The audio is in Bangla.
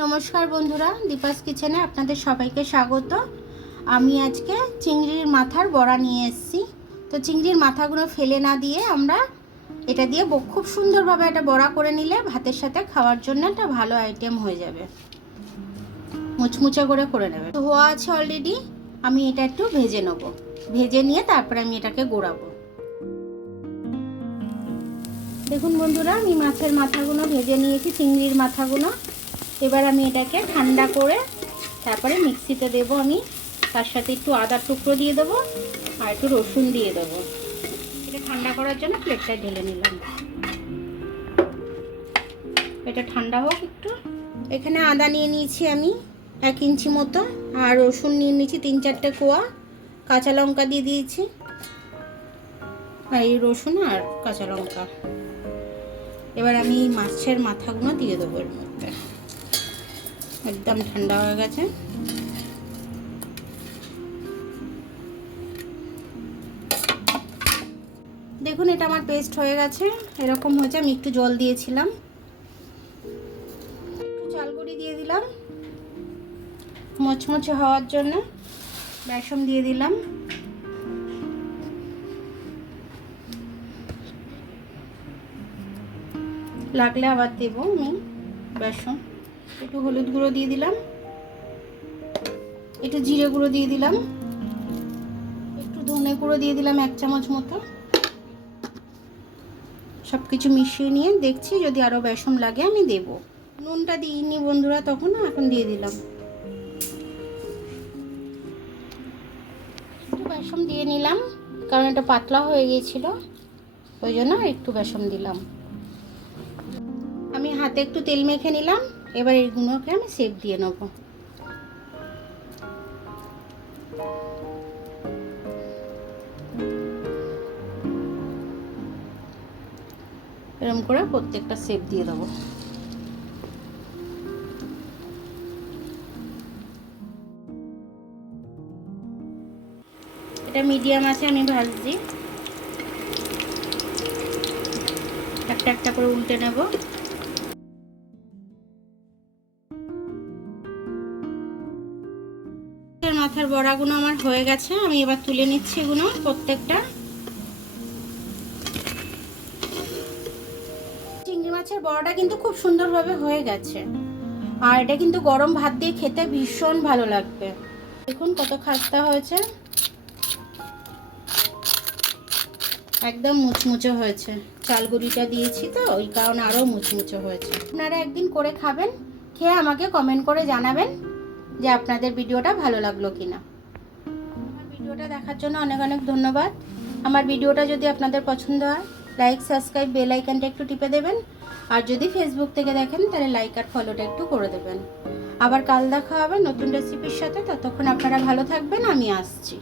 নমস্কার বন্ধুরা, দীপাস কিচেনে আপনাদের সবাইকে স্বাগত। আমি আজকে চিংড়ির মাথার বড়া নিয়ে এসেছি। তো চিংড়ির মাথাগুলো ফেলে না দিয়ে আমরা এটা দিয়ে খুব সুন্দরভাবে একটা বড়া করে নিলে ভাতের সাথে খাওয়ার জন্য একটা ভালো আইটেম হয়ে যাবে। মুচমুচে করে নেবে। তো হওয়া আছে অলরেডি, আমি এটা একটু ভেজে নেব। ভেজে নিয়ে তারপরে আমি এটাকে গোড়াবো। দেখুন বন্ধুরা, আমি মাছের মাথাগুলো ভেজে নিয়েছি, চিংড়ির মাথাগুলো। এবার আমি এটাকে ঠান্ডা করে তারপরে মিক্সিতে দেব। আমি তার সাথে একটু আদার টুকরো দিয়ে দেবো আর একটু রসুন দিয়ে দেবো। এটা ঠান্ডা করার জন্য প্লেটটায় ঢেলে নিলাম। এটা ঠান্ডা হোক একটু। এখানে আদা নিয়ে নিয়েছি আমি 1 ইঞ্চি মতো, আর রসুন নিয়ে নিয়েছি 3-4টে কোয়া। কাঁচা লঙ্কা দিয়ে দিয়েছি, আর এই রসুন আর কাঁচা লঙ্কা। এবার আমি মাছের মাথাগুলো দিয়ে দেবো এর মধ্যে। একদম ঠান্ডা হয়ে গেছে। দেখুন এটা আমার পেস্ট হয়ে গেছে, এরকম হয়েছে। আমি একটু জল দিয়েছিলাম, একটু চাল গুঁড়ি দিয়ে দিলাম মচমচে হওয়ার জন্য, বেসন দিয়ে দিলাম, লাগলে আবার দেবো আমি বেসন। একটু হলুদ গুঁড়ো দিয়ে দিলাম, একটু জিরে গুঁড়ো দিয়ে দিলাম, একটু ধনে গুঁড়ো দিয়ে দিলাম 1 চামচ মতো। সব কিছু মিশিয়ে নিয়ে দেখছি যদি আরও বেসন লাগে আমি দেব। নুনটা দিইনি বন্ধুরা তখন, এখন দিয়ে দিলাম। একটু বেসন দিয়ে নিলাম কারণ এটা পাতলা হয়ে গিয়েছিল, ওই জন্য একটু বেসন দিলাম। আমি হাতে একটু তেল মেখে নিলাম। এবার এইগুলোকে আমি শেপ দিয়ে নেব। এরকম করে প্রত্যেকটা শেপ দিয়ে দেবো। এটা মিডিয়াম আছে আমি ভাজছি। একটা একটা করে উল্টে নেব। মাথার বড়াগুলো আমার হয়ে গেছে, আমি এবার তুলে নিচ্ছি এগুলো প্রত্যেকটা। চিংড়ি মাছের বড়াটা কিন্তু খুব সুন্দরভাবে হয়ে গেছে, আর এটা কিন্তু গরম ভাত দিয়ে খেতে ভীষণ ভালো লাগবে। দেখুন কত খাস্তা হয়েছে, একদম মুচমুচে হয়েছে। চাল গুঁড়িটা দিয়েছি তো ওই কারণে আরও মুচমুচে হয়েছে। আপনারা একদিন করে খাবেন, খেয়ে আমাকে কমেন্ট করে জানাবেন যে আপনাদের ভিডিওটা ভালো লাগলো কিনা। আমার ভিডিওটা দেখার জন্য অনেক অনেক ধন্যবাদ। আমার ভিডিওটা যদি আপনাদের পছন্দ হয়, লাইক, সাবস্ক্রাইব, বেল আইকনটা একটু টিপে দেবেন। আর যদি ফেসবুক থেকে দেখেন তাহলে লাইক আর ফলোটা একটু করে দেবেন। আবার কাল দেখা হবে নতুন রেসিপির সাথে। ততক্ষণ আপনারা ভালো থাকবেন, আমি আসছি।